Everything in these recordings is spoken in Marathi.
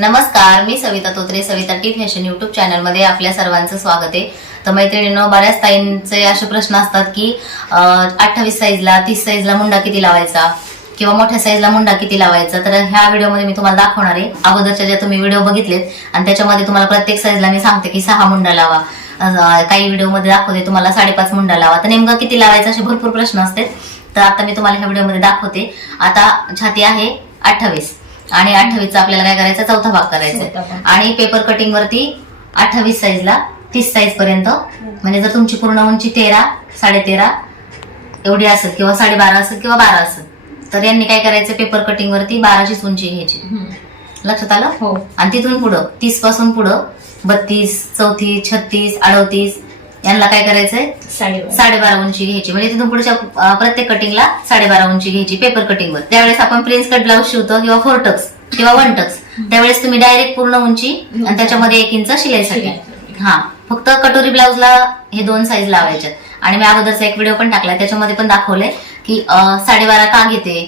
नमस्कार मी Savita Totre Savita T fashion YouTube चॅनलमध्ये आपल्या सर्वांचं स्वागत आहे. तर मैत्रिणींनो बऱ्याच ताईंचे असे प्रश्न असतात की अठ्ठावीस साईजला तीस साईजला मुंडा किती लावायचा? किंवा मोठ्या साईजला मुंडा किती लावायचा? तर ह्या व्हिडिओमध्ये मी तुम्हाला दाखवणार आहे. अगोदरच्या ज्या तुम्ही व्हिडिओ बघितलेत आणि त्याच्यामध्ये तुम्हाला प्रत्येक साईजला मी सांगते की सहा मुंडा लावा. काही व्हिडिओमध्ये दाखवते तुम्हाला साडेपाच मुंडा लावा. तर नेमकं किती लावायचं असे भरपूर प्रश्न असतात. तर आता मी तुम्हाला ह्या व्हिडिओमध्ये दाखवते. आता छाती आहे अठ्ठावीस. आणि अठ्ठावीसचा आपल्याला काय करायचा? चौथा भाग करायचा आहे. आणि पेपर कटिंग वरती अठ्ठावीस साईजला तीस साईज पर्यंत. म्हणजे जर तुमची पूर्ण उंची तेरा साडेतेरा एवढी असेल किंवा साडेबारा असेल किंवा बारा असेल तर यांनी काय करायचं? पेपर कटिंग वरती बाराचीच उंची घ्यायची. लक्षात आलं? हो. आणि तिथून पुढं तीसपासून पुढं बत्तीस चौतीस छत्तीस अडतीस यांना काय करायचंय? साडेबारा. उंची घ्यायची. म्हणजे तिथून पुढच्या प्रत्येक कटिंगला साडेबारा उंची घ्यायची पेपर कटिंगवर त्यावेळेस आपण प्रिन्स कट ब्लाऊज शिवतो किंवा फोर टक्स किंवा वन टक्स त्यावेळेस तुम्ही डायरेक्ट पूर्ण उंची आणि त्याच्यामध्ये एक इंच शिलाईसाठी. हा. फक्त कटोरी ब्लाऊजला हे दोन साईज लावायच्यात आणि मी अगोदरचा एक व्हिडिओ पण टाकलाय. त्याच्यामध्ये पण दाखवलंय की साडेबारा का घेते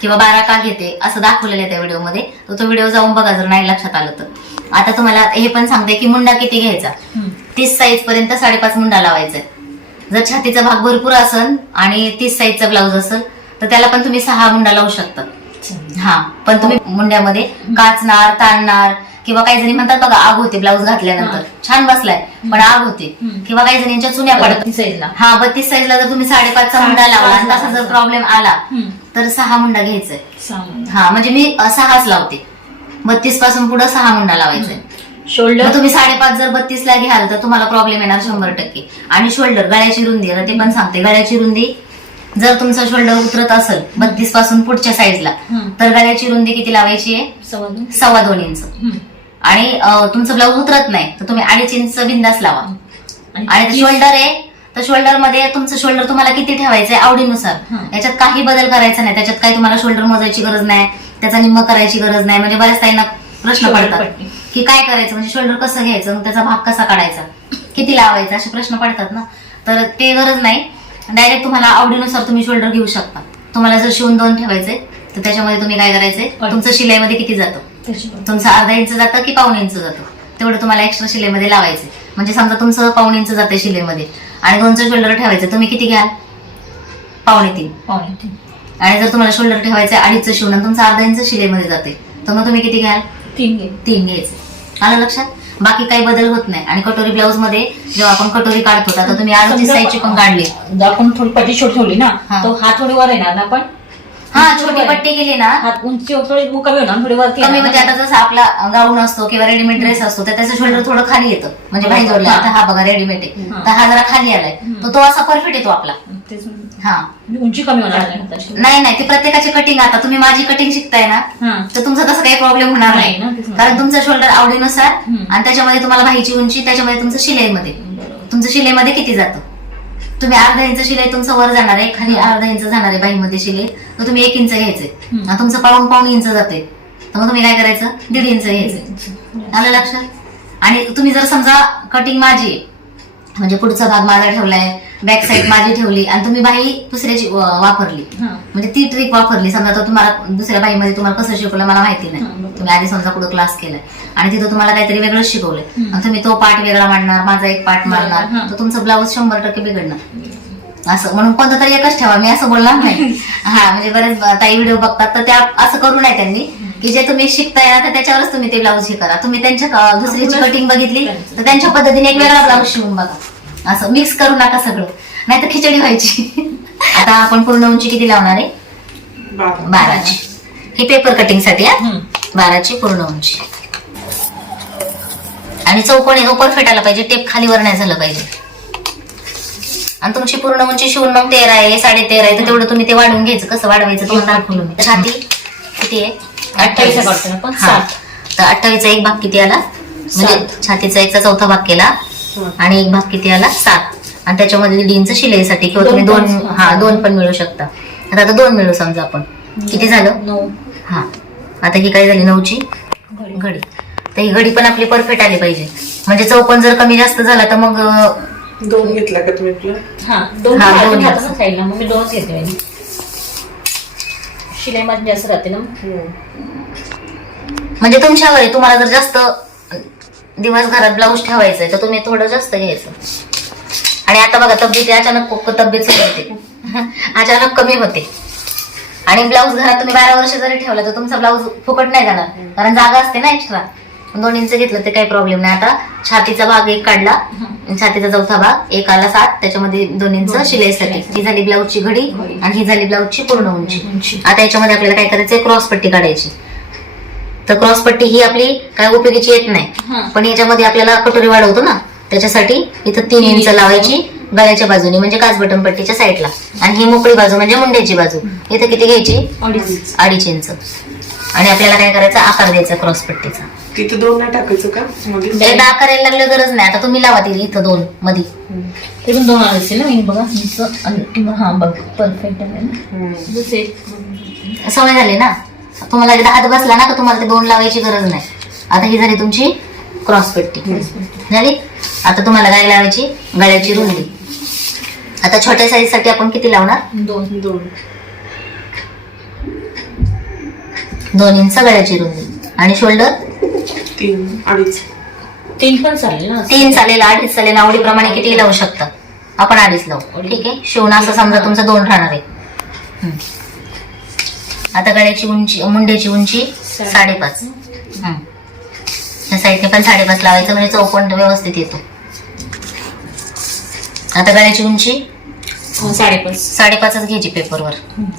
किंवा बारा का घेते असं दाखवलेलं आहे त्या व्हिडिओमध्ये तर तो व्हिडिओ जाऊन बघा जर नाही लक्षात आलं तर. आता तुम्हाला हे पण सांगते की मुंडा किती घ्यायचा. तीस साईज पर्यंत साडेपाच मुंडा लावायचा. जर छातीचा भाग भरपूर असेल आणि तीस साईजचा ब्लाऊज असेल तर त्याला पण तुम्ही सहा मुंडा लावू शकता. हा पण तुम्ही मुंड्यामध्ये काचणार ताणणार किंवा काही जणी म्हणतात बघा आग होते ब्लाऊज घातल्यानंतर. छान बसलाय पण आग होते. किंवा काही जणींच्या चुन्या पडतात. हा बत्तीस साईजला जर तुम्ही साडेपाचचा मुंडा लावला आणि तसा जर प्रॉब्लेम आला. तर सहा मुंडा घ्यायचाय सहा हा म्हणजे मी सहाच लावते. बत्तीसपासून पुढे सहा मुंडा लावायचाय शोल्डर तुम्ही साडेपाच जर बत्तीस ला घ्याल तर तुम्हाला प्रॉब्लेम येणार शंभर टक्के. आणि शोल्डर गळ्याची रुंदी आता ते पण सांगते. गळ्याची रुंदी जर तुमचं शोल्डर उतरत असेल बत्तीसपासून पुढच्या हम्म. तर गळ्याची रुंदी किती लावायची आहे? सव्वा दोन. इंच. आणि तुमचं ब्लाऊज उतरत नाही तर तुम्ही अडीच इंच बिंदास लावा. आणि शोल्डर आहे तर शोल्डरमध्ये तुमचं शोल्डर तुम्हाला किती ठेवायचंय आवडीनुसार. याच्यात काही बदल करायचा नाही त्याच्यात काही तुम्हाला शोल्डर मोजायची गरज नाही त्याचा निम्म करायची गरज नाही म्हणजे बऱ्याच ताईंना प्रश्न पडतात. की काय करायचं? म्हणजे शोल्डर कसं घ्यायचं? मग त्याचा भाग कसा काढायचा? किती लावायचा? असे प्रश्न पडतात ना? तर ते गरज नाही. डायरेक्ट तुम्हाला आवडीनुसार तुम्ही शोल्डर घेऊ शकता. तुम्हाला जर शिवून दोन ठेवायचे तर त्याच्यामध्ये तुम्ही काय करायचंय तुमचं शिलाईमध्ये किती जातं. तुमचं अर्धा इंच जातं की पाऊण इंच जातं? तेवढं तुम्हाला एक्स्ट्रा शिलाईमध्ये लावायचं. म्हणजे समजा तुमचं पाऊण इंच जाते शिलाईमध्ये आणि दोनचं शोल्डर ठेवायचं. तुम्ही किती घ्याल? पावणे तीन. पावणे तीन. आणि जर तुम्हाला शोल्डर ठेवायचं अडीचचं शिवून तुमचं अर्धा इंच शिलाईमध्ये जाते तर मग तुम्ही किती घ्याल? तीन घे. तीन घ्यायचे. आलं लक्षात? बाकी काही बदल होत नाही. आणि कटोरी ब्लाऊजमध्ये जेव्हा आपण कटोरी काढतो आता तुम्ही अडतीस साईजची पण काढली. आपण थोडी पट्टी छोटी ठेवली ना हा. तो हात थोडी वर येणार ना पण? हा छोटी पट्टी केली ना. हात उंची थोडी कमी होणार थोडी वरती कमी येणार म्हणजे ना. आता जसं आपला गाऊन असतो किंवा रेडीमेड ड्रेस असतो तर त्याचं शोल्डर थोडं खाली येतं. म्हणजे हा. भाई जोडला आता हा बघा रेडीमेड आहे. तर हा जरा खाली आलाय. तर तो असा परफेक्ट येतो आपला. तेच हा. उंची कमी होणार नाही हाताची. नाही नाही ती प्रत्येकाची कटिंग आता. तुम्ही माझी कटिंग शिकताय ना हा. तर तुमचा तसं काही प्रॉब्लेम होणार नाही ना, तेच. कारण तुमचं शोल्डर आवडीनुसार हम्म. आणि त्याच्यामध्ये तुम्हाला भाईची उंची त्याच्यामध्ये तुमचं शिलाईमध्ये बरोबर. तुमचं शिलाईमध्ये किती जातं? तुम्ही अर्धा इंच शिलाई तुमचं वर जाणार आहे खाली अर्धा इंच जाणार आहे बाईमध्ये शिलाई. तर तुम्ही एक इंच घ्यायचंय. हम्म. आणि तुमचं पाऊन पाऊन इंच जाते तर मग तुम्ही काय करायचं? दीड इंच घ्यायचं आलं लक्षात? आणि तुम्ही जर समजा कटिंग माझी आहे, म्हणजे पुढचा भाग माझा ठेवलाय बॅक साईड माझी ठेवली आणि तुम्ही बाई दुसऱ्याची वापरली. म्हणजे ती ट्रिक वापरली. समजा तुम्हाला दुसऱ्या बाईमध्ये तुम्हाला कसं शिकवलं मला माहिती नाही. तुम्ही आधी समजा कुठं क्लास केलाय. आणि तिथं तुम्हाला काहीतरी वेगळंच शिकवलंय. आणि तुम्ही तो पार्ट वेगळा मांडणार माझा एक मारणार हा. तर तुमचं ब्लाऊज शंभर टक्के बिघडणार. असं. म्हणून कोणतं तरी एकच ठेवा. मी असं बोलणार नाही. हा म्हणजे बरेच ताई व्हिडिओ बघतात तर त्या असं करू नये त्यांनी की जे तुम्ही शिकताय ना तर त्याच्यावरच तुम्ही ते ब्लाऊज हे करा. तुम्ही त्यांच्या दुसरीची कटिंग बघितली तर त्यांच्या पद्धतीने एक वेगळा ब्लाऊज शिवून बघा. असं मिक्स करू नका सगळं. नाहीतर खिचडी व्हायची. आता आपण पूर्ण उंची किती लावणार आहे? बाराची. ही पेपर कटिंगसाठी हा. बाराची पूर्ण उंची. आणि चौकोनी जो परफेक्ट आला पाहिजे. टेप खालीवर नाही झालं पाहिजे. आणि तुमची पूर्ण उंची शिवून मग तेरा आहे साडे तेरा आहे तर तेवढं तुम्ही ते वाढवून घ्यायचं. कसं वाढवायचं तुम्हाला दाखवलं मी छाती किती आहे? अठ्ठावीस हा. तर अठ्ठावीसचा एक भाग किती आला? म्हणजे. छातीचा एकचा चौथा भाग केला. आणि एक भाग किती आला? सात. आणि त्याच्यामध्ये दीडचं शिलाईसाठी किंवा तुम्ही दोन हा दोन पण मिळू शकता. आता आता दोन मिळू समजा आपण. किती झालं? नऊ. हा. आता ही काय झाली? नऊची? घडी. घडी. तर ही घडी पण आपली परफेक्ट आली पाहिजे. म्हणजे चौकोन जर कमी जास्त झाला तर मग दोन घेतला का तुम्ही आपलं हा दोन हा, हा, मग मी दोनच घेते शिलाई मध्ये जास्त राहते ना. म्हणजे तुमच्यावर आहे तुम्हाला जर जास्त दिवस घरात ब्लाऊज ठेवायचंय तर तुम्ही थोडं जास्त घ्यायचं. आणि आता बघा तब्येत अचानक तब्येत सुधारते. अचानक कमी होते. आणि ब्लाऊज घरात तुम्ही बारा वर्ष जरी ठेवला तर तुमचा ब्लाऊज फुकट नाही जाणार. कारण जागा असते ना एक्स्ट्रा दोन इंच घेतलं ते काही प्रॉब्लेम नाही. आता छातीचा भाग एक काढला छातीचा चौथा भाग एक आला सात. त्याच्यामध्ये दोन इंच शिलाईसाठी. ही झाली ब्लाऊजची घडी आणि ही झाली ब्लाऊजची पूर्ण उंची. आता याच्यामध्ये आपल्याला काय करायचंय? क्रॉस पट्टी काढायची. तर क्रॉस पट्टी ही आपली काय उपयोगीची येत. नाही. पण याच्यामध्ये आपल्याला कटोरी वाढवतो ना त्याच्यासाठी इथं तीन इंच लावायची गळ्याच्या बाजूने म्हणजे काच बटन पट्टीच्या साईडला आणि ही मोकळी बाजू म्हणजे मुंड्याची बाजू. इथं किती घ्यायची? अडीच इंच. आणि आपल्याला काय करायचं? आकार द्यायचा क्रॉस पट्टीचा. तिथे दोन नाही टाकायचं का? एकदा आकार यायला लागलं गरज नाही. आता तुम्ही लावा ती इथं दोन मध्ये ते पण दोन असेल ना मी बघा हा बघ परफेक्ट सवय झाली ना? तुम्हाला एकदा हात बसला ना का तुम्हाला ते दोन लावायची गरज नाही. आता ही झाली तुमची क्रॉस पट्टी. झाली? आता तुम्हाला काय लावायची गळ्याची रुंदी. आता छोट्या साईजसाठी आपण किती लावणार? दोन दोन. दोन इंच गळ्याची रुंदी. आणि शोल्डर तीन अडीच. तीन पण चालेल ना. तीन चालेल अडीच चालेल. आवडीप्रमाणे किती लावू शकता. आपण अडीच लावू. ठीक आहे? शिवण असं समजा तुमचं दोन राहणार आहे. हम्म. आता गळ्याची उंची मुंड्याची उंची साडेपाच. या साईडने पण साडेपाच लावायचं म्हणजे चौकोन व्यवस्थित येतो. आता गळ्याची उंची? हो, साडेपाच. साडेपाचच घ्यायची पेपरवर.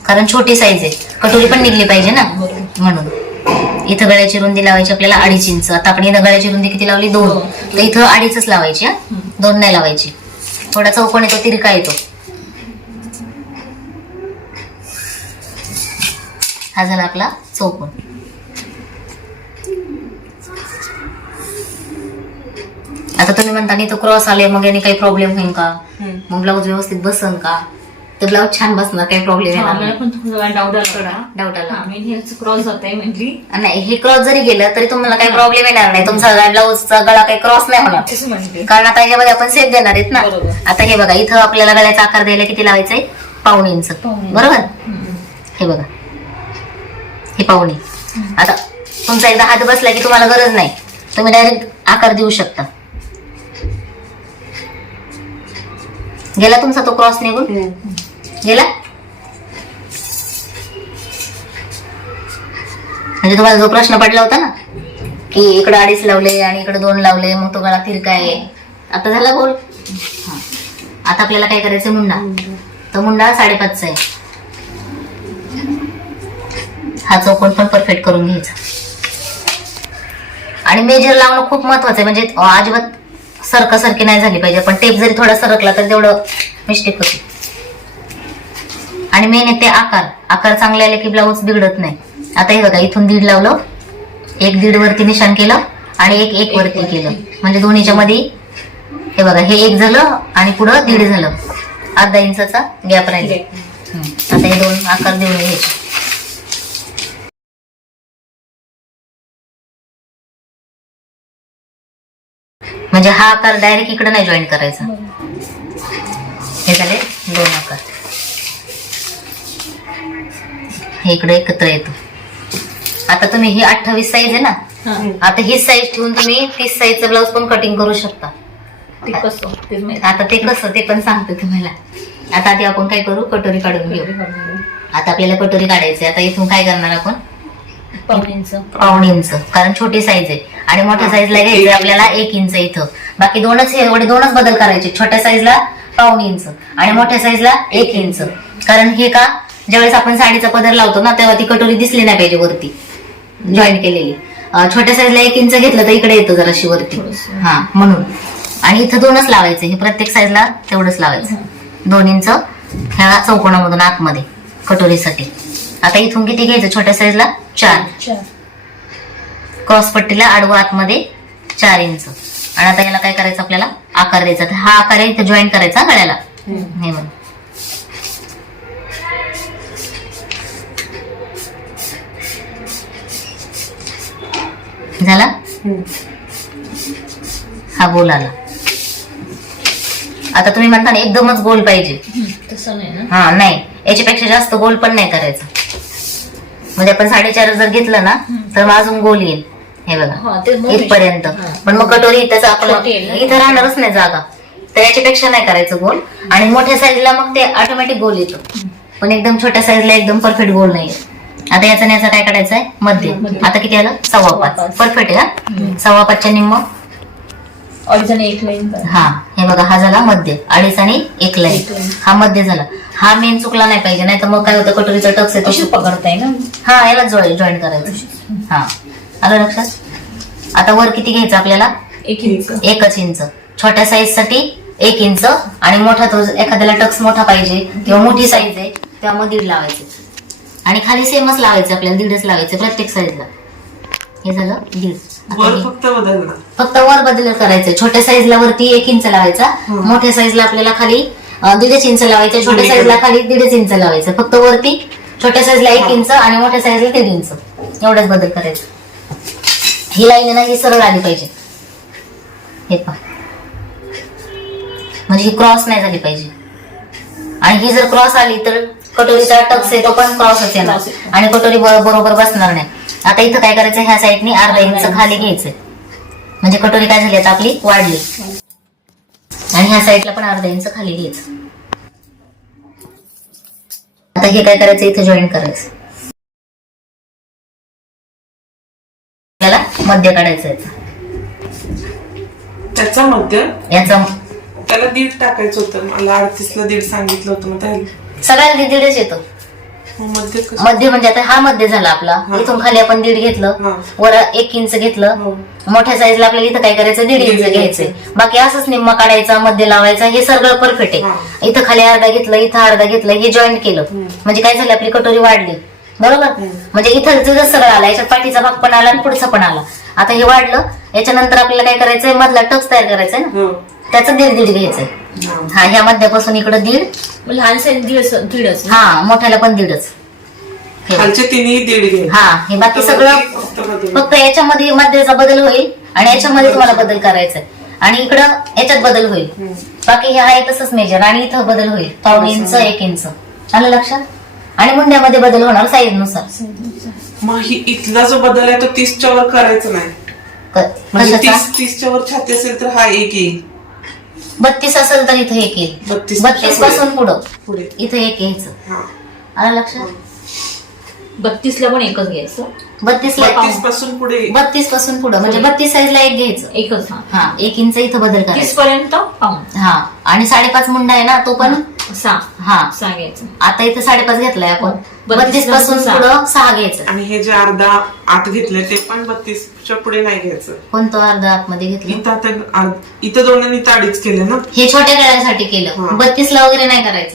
कारण छोटी साईज आहे. कटोरी पण निघली पाहिजे ना? बरोबर. म्हणून. इथं गळ्याची रुंदी लावायची आपल्याला अडीच इंच. आता आपण इथं गळ्याची रुंदी किती लावली? दोन. दोन. तर इथं अडीचच लावायची हा? दोन नाही लावायची. थोडा चौकोन येतो तिरका येतो. हा झाला आपला चौकोन आता तुम्ही म्हणता नाही तो क्रॉस आले मग याने काही प्रॉब्लेम होईल का. मग ब्लाऊज व्यवस्थित बसन का? तर ब्लाऊज छान बसणार काही प्रॉब्लेम येणार नाही. डाऊट आला. हा क्रॉस आहे नाही हे जरी गेलं तरी तुम्हाला काही प्रॉब्लेम येणार नाही. तुमचा ब्लाऊजचा गळा काही क्रॉस नाही होणार. कारण आता ह्याच्यामध्ये आपण सेट देणार आहेत ना. आता हे बघा इथं आपल्याला गळ्याचा आकार द्यायला किती पाऊण इंच. पाऊण इंच. बरोबर. हे बघा. हे पाहुणे. आता तुमचा एकदा हात बसला की तुम्हाला गरज नाही. तुम्ही डायरेक्ट आकार देऊ शकता. गेला तुमचा तो क्रॉस निघून. गेला? म्हणजे तुम्हाला जो प्रश्न पडला होता ना की इकडे अडीच लावले आणि इकडे दोन लावले मग तो गळा आहे आता झाला बोल. आता आपल्याला काय करायचं मुंडा तो मुंडा साडेपाचचा आहे. हा चौकोन पण परफेक्ट करून घ्यायचा. आणि मेजर लावणं खूप महत्वाचं आहे. म्हणजे अजिबात सरका सरकी नाही झाली पाहिजे. पण टेप जरी थोडा सरकला तर तेवढं मिस्टेक होते. आणि मेन ते आकार. आकार चांगले आले की ब्लाऊज बिघडत नाही. आता हे बघा इथून दीड लावलं. एक दीड वरती निशाण केलं आणि एक एक वरती केलं. म्हणजे दोन्हीच्या मध्ये हे बघा हे एक झालं आणि पुढं दीड झालं. अर्धा इंचाचा गॅप राहिला. आता हे दोन आकार देऊन घ्यायचे. म्हणजे हा आकार डायरेक्ट इकडे नाही जॉईन करायचा. हे झाले दोन आकार. हे इकडे एकत्र येतो. आता तुम्ही ही अठ्ठावीस साईज आहे ना? आता ही साईज ठेवून तुम्ही तीस साईजचा ब्लाऊज पण कटिंग करू शकता. ते कसं. आता ते कसं? ते पण सांगते तुम्हाला. आता आधी आपण काय करू? कटोरी काढून घेऊ. आता आपल्याला कटोरी काढायची आता इथून काय करणार आपण? पाहुण्यांचं पाऊण इंच. कारण छोटी साईज आहे. आणि मोठ्या साईजला घ्यायची आपल्याला एक इंच इथं. बाकी दोनच हे एवढे दोनच बदल करायचे. छोट्या साईजला पाऊण इंच. आणि मोठ्या साईजला एक इंच. कारण हे का ज्यावेळेस आपण साडीचा पदर लावतो ना तेव्हा ती कटोरी दिसली नाही पाहिजे वरती. जॉईन केलेली. अं, छोट्या साईजला एक इंच घेतलं तर इकडे येतो जराशी वरती. हा म्हणून. आणि इथं दोनच लावायचे. हे प्रत्येक साईजला तेवढंच लावायचं. दोन इंच ह्या चौकोनामधून आतमध्ये कटोरीसाठी. आता इथून किती घ्यायचं? छोट्या साईजला चार. चार. क्रॉस पट्टीला आडवं आतमध्ये चार इंच. आणि आता याला काय करायचं आपल्याला? आकार द्यायचा. तर हा आकार आहे इथं जॉईन करायचा गळ्याला. हे म्हणून झाला. हा गोल आला. आता तुम्ही म्हणता ना एकदमच गोल पाहिजे. तसं नाही ना? हा नाही. याच्यापेक्षा जास्त गोल पण नाही करायचं. म्हणजे आपण साडेचार जर घेतलं ना तर मग अजून गोल येईल. हे बघा. इथपर्यंत. पण मग कटोरी इथंच आपलं? इथं राहणारच नाही जागा. तर याच्यापेक्षा नाही करायचं गोल. आणि मोठ्या साईजला मग ते ऑटोमॅटिक गोल येतो. पण एकदम छोट्या साईजला एकदम परफेक्ट गोल नाही आता याचा याचा काय काढायचं आहे मध्य. आता किती आलं? सव्वा पाच. परफेक्ट आहे हा? सव्वा पाचच्या निम्म अडीच आणि एक लाईन हा हे बघा हा झाला मध्य. अडीच आणि एक लाईन. हा मध्य झाला. हा मेन चुकला नाही पाहिजे नाही तर मग काय होतं कटोरीचा टक्स येतो. अशी पकडताय ना? हा याला जॉईन करायचं. हा. आलं लक्षात? आता वर किती घ्यायचं आपल्याला? एक इंच एकच इंच छोट्या साईजसाठी एक इंच आणि मोठा तो एखाद्याला टक्स मोठा पाहिजे किंवा मोठी साईज आहे तेव्हा मग दीड लावायचे. आणि खाली सेमच लावायचे आपल्याला दीडच लावायचे प्रत्येक साईजला हे झालं दीड. वर फक्त बदलणार फक्त वर बदल करायचं. छोट्या साईजला वरती एक इंच लावायचा. मोठ्या साईजला आपल्याला खाली दीडच इंच लावायचं. छोट्या साईजला. खाली दीडच इंच लावायचं. फक्त वरती छोट्या साईजला एक. इंच आणि मोठ्या साईजला दीड इंच एवढंच बदल करायचं. ही लाईन ना ही सरळ आली पाहिजे. हे पहा. म्हणजे ही क्रॉस नाही झाली पाहिजे. आणि ही जर क्रॉस आली तर कटोरीचा टक्स आहे तो पण क्रॉसच येणार. आणि कटोरी बरोबर बसणार नाही. आता इथं काय करायचं ह्या साईडनी अर्धा इंच खाली घ्यायचंय. म्हणजे कटोरी काय झाली? आता आपली वाढली. आणि ह्या साईडला पण अर्धा इंच खाली घ्यायचं. आता हे काय करायचं? इथं जॉईन करायचं. आपल्याला मध्य काढायचं याचा त्याच्या मध्ये? याचा त्याला दीड टाकायचं होतं. मला अडतीसला दीड सांगितलं होतं. मग त्याला सगळ्याला दीड दीडच येतो. मध्ये कसं? मध्य म्हणजे आता हा मध्य झाला आपला. हा. इथून खाली आपण दीड घेतलं. वर एक इंच घेतलं. हो. मोठ्या साईजला आपल्याला इथं काय करायचं? दीड दीड इंच घ्यायचं. घ्यायचंय बाकी असंच निम्मा काढायचा मध्य लावायचा हे सगळं परफेक्ट हा. आहे इथं खाली अर्धा घेतलं इथं अर्धा घेतलं हे जॉईंट केलं. हम्म. म्हणजे काय झालं? आपली कटोरी वाढली. बरोबर? हम्म. म्हणजे इथं जसं सरळ आला याच्यात पाठीचा भाग पण आला आणि पुढचा पण आला. आता हे वाढलं याच्यानंतर आपल्याला काय करायचंय? मधला टक्स तयार करायचा ना? हो. त्याचं दीड दीड घ्यायचंय. हा. ह्या मध्यापासून इकडं दीड. लहान दीड दीडच हा मोठ्याला पण दीडच. हे. बघ. खालचे तिन्ही दीड घे. हा हे बाकी सगळं फक्त याच्यामध्ये मध्याचा बदल होईल आणि याच्यामध्ये तुम्हाला बदल करायचा आहे. आणि इकडं याच्यात बदल होईल. बाकी हे आहे तसंच मेजर आणि इथं बदल होईल. पाऊण इंच एक इंच. आलं लक्षात? आणि मुंड्यामध्ये बदल होणार साईजनुसार मग ही इथला जो बदल आहे तो तीसच्या वर करायचा नाही. म्हणजे कशाचा? तीस तीसच्या वर छाती असेल तर हा एक येईल. बत्तीस असेल तर इथं एक येईल बत्तीस बत्तीसपासून पुढं. पुढे. इथं एक घ्यायचं. हा. आलं लक्षात? बत्तीस ला पण एकच घ्यायचं. बत्तीस ला बत्तीसपासून पुढे बत्तीसपासून पुढं. म्हणजे बत्तीस साईजला एक घ्यायचं. एकच हा. हा एक इंच इथं बदल तीस करायचा. पर्यंत पाऊन हा आणि साडेपाच मुंडा आहे ना तो पण? सहा. हा. सहा घ्यायचं. आता इथं साडेपाच घेतलाय आपण. बत्तीस बत्तीसपासून. पुढं सहा घ्यायचं. आणि हे जे अर्धा आत घेतले ते पण बत्तीसच्या पुढे नाही घ्यायचं. कोणतं अर्धा आतमध्ये घेतलं? इथं आता इथं दोन आणि इथं अडीच केले ना? हे छोट्या गळ्यासाठी केलं. हा. बत्तीस ला वगैरे नाही करायचं.